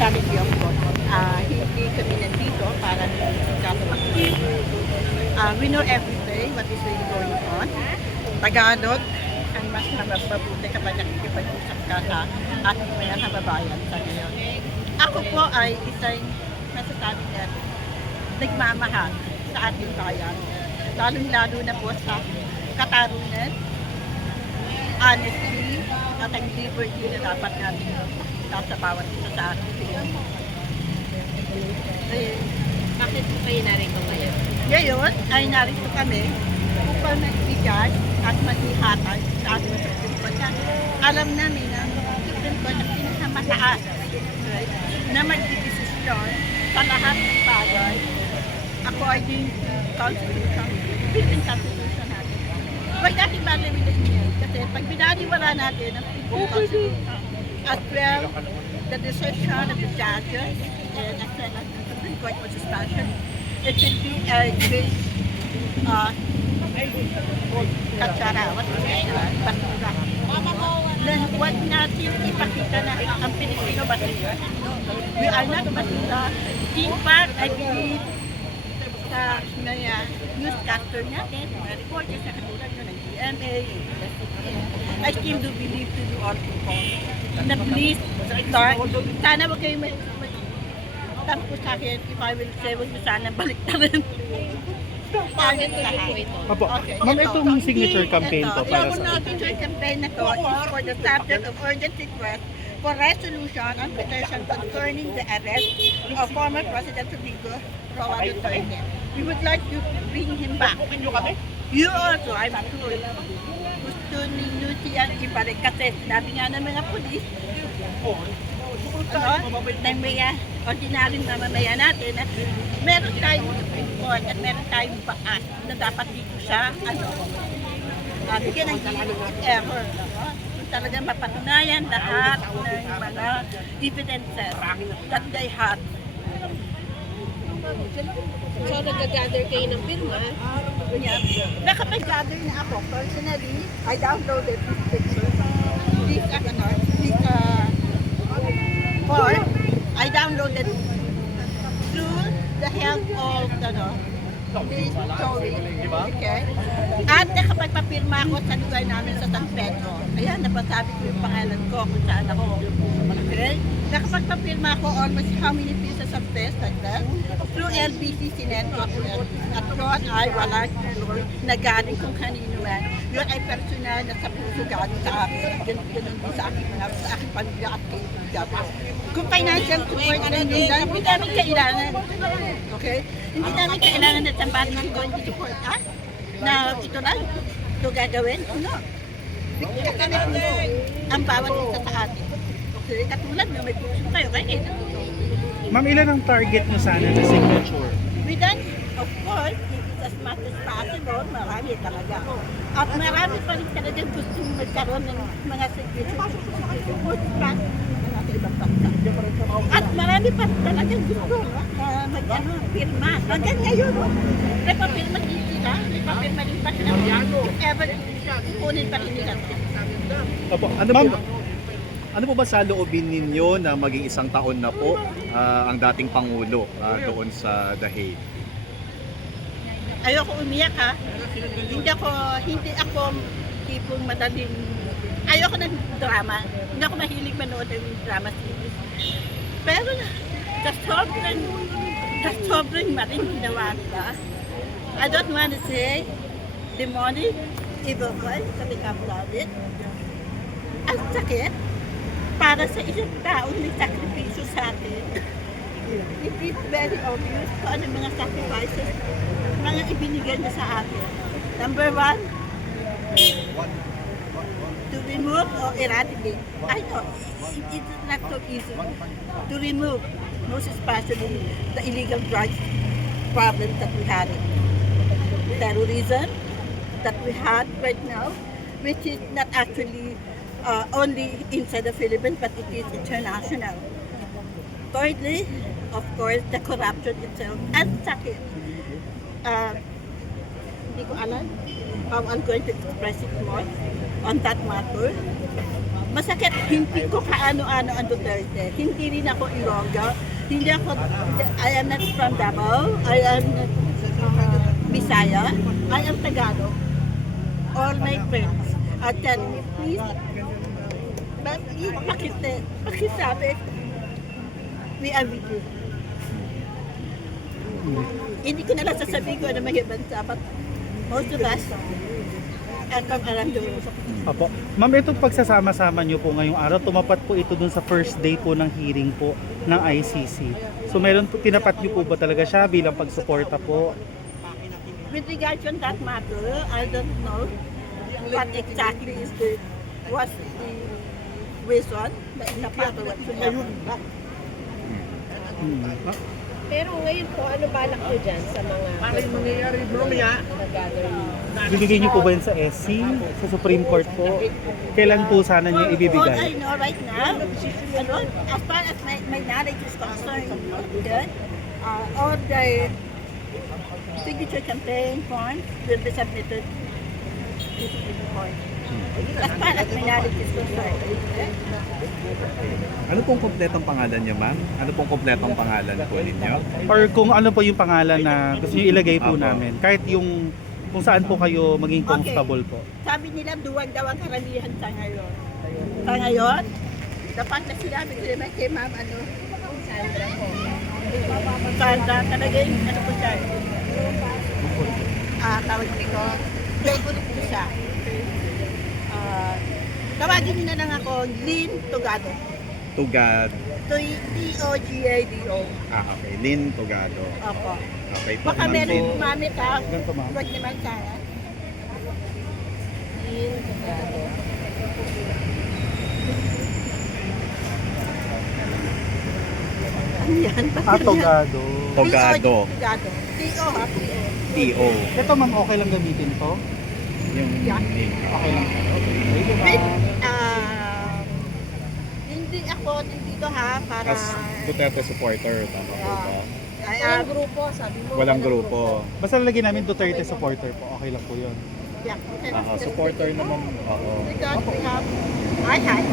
sabi ko po, hindi kami nandito para magkakaroon. We know everything, what is really going on. Tagalog, ang mas mabuti kapag nakikipag-usap ka sa ating mga kababayan sa ngayon. Ako po ay isang masasabi na nagmamahal sa ating bayan. Lalong-lalo na po sa katarungan, honesty, at ang liberty na dapat natin sa bawat isa sa ating Pilipino. Bakit po kayo narito ngayon? Ngayon ay narito kami upang magbigay at maghihatag sa ating Supreme Court. Alam namin na Supreme Court ang pinakamataas, right, na magdidesisyon sa lahat ng bagay according to Constitution, Philippine Constitution natin. Huwag natin baliwin yun kasi pag binaliwala natin ang Philippine Constitution as well the decision of the judges and as well as the Supreme Court for suspension, it will be a great katsara, basura. Then, huwag natin ipakita na ang Pilipino basura. We are not basura. In fact, I believe sa mga newscaster natin, mga reporters na katulad nyo ng GMA, I still do believe to do all people. Na please, start. Sana wag kayo tampo sa akin, if I will say, wag nyo sana balik na rin. Bakit po ito? Opo. Ma'am, itong signature campaign po para sa... Yung signature campaign na to is for the subject of urgent request for resolution on petition concerning the arrest of former President Rodrigo Roa Duterte. We would like to bring him back. You also, I'm sure, gusto ninyo siyang ibalik kasi sinabi nga ng mga polis, ng mga ordinaryong mamamaya natin na meron tayong Supreme Court at meron tayong bakas na dapat dito siya, bigyan ng hearing if ever. Kung talagang mapatunayan lahat ng mga evidences that they had. So, nag-gather kayo ng pirma? Nakapag-gather na ako. Personally, I downloaded this picture. This form, I downloaded through the help of this story. Okay? At nakapagpapirma ako sa lugar namin sa San Pedro. Ayan, napasabi ko yung pangalan ko kung saan ako. Okay? Nakapagpapirma ako almost how many pieces of this like that through LBC Network. At doon ay walang tuloy na galing kung kanino man. Yun ay personal na sa puso galing sa akin. Ganun din sa aking pamilya at kaibigan. Kung financial support na yun lang, hindi namin kailangan. Okay? Hindi namin kailangan na somebody is going to support us. Na ito lang, ito gagawin. No. Bigyan kami po ang bawat isa sa atin. Okay? Katulad na may puso kayo, kaya kayo natutulog. Ma'am, ilan ang target nyo sana na signature? We done, of course, as much as possible, marami talaga. At marami pa rin talaga gusto magkaroon ng mga signatures pa sa ibang bansa. At marami pa talaga gusto pirma. Hanggang ngayon, repapirma din sila, repapirma din pa sila. If ever, kunin pa rin nila. Opo. Ano po ba sa loobin ninyo na maging isang taon na po ang dating Pangulo doon sa The Hague? Ayoko umiyak ha. Hindi ako tipong madaling, ayoko ng drama. Hindi ako mahilig manood ng drama series. Pero sobrang maling ginawa nila. I don't want to say demonic, evil voice, coming up about it. Ang sakit para sa isang taong may sakripisyo sa atin. It is very obvious kung ano mga sacrifices mga ibinigay niya sa atin. Number one, to remove or eradicate. I know, it is not so easy to remove, most especially the illegal drugs problem that we had. Terrorism that we had right now, which is not actually only inside the Philippines, but it is international. Thirdly, of course, the corruption itself. And second, hindi ko alam how I'm going to express it more on that matter. Masakit, hindi ko kaano-ano ang Duterte. Hindi rin ako Ilonggo. Hindi ako, I am not from Davao. I am not Bisaya. I am Tagalog. All my friends are telling me, please, pakisabi, we are with you. Hindi ko nalang sasabihin ko na may ibang dapat. Most of us are from around the world. Opo. Ma'am, ito pagsasama-sama niyo po ngayong araw, tumapat po ito dun sa first day po ng hearing po ng ICC. So meron po, tinapat niyo po ba talaga siya bilang pagsuporta po? With regards on that matter, I don't know what exactly is was the reason that Zapata was to have. Pero ngayon po, ano balak nyo dyan sa mga nag-gather? Bibigay niyo po ba yun sa SC, sa Supreme Court po? Kailan po sana niyo All I ibibigay? know right now, as far as my knowledge is concerned, okay, all the signature campaign forms will be submitted to the Supreme Court. As far as my knowledge is concerned. Okay? Ano pong kompletong pangalan niyo, ma'am? Ano pong kompletong pangalan po ninyo? Or kung ano po yung pangalan na gusto niyo ilagay po Apo. namin? Kahit yung kung saan po kayo maging comfortable po. Sabi nila duwag daw ang karamihan sa ngayon. Sa ngayon, dapat na sinabi ko naman kay ma'am Sandra po. Sandra, talaga yung po siya. Tawag nito, favorite ko siya. Tawagin niyo na lang ako, Lynn Togado. Tugad. T-O-G-A-D-O. Okay. Lynn Tugado. Opo. Okay po, Baka ma'am meron Lynn. gumamit ha. Ganito, ma'am. Huwag naman sana. Yun, Togado. Ano yan? Atogado. Togado. Togado. T-O ha, T-O. T.O. Ito ma'am, okay lang gamitin to? Yung Yeah. name. Okay lang. Thank you, Wait, ma'am. hindi ako nandito ha, para... As Duterte supporter, tama po ba? I Walang am, grupo, sabi mo. Walang grupo. Basta lagyan namin Duterte supporter po. Okay lang po yun. yeah. Supporter naman. Oo. Because we have, I had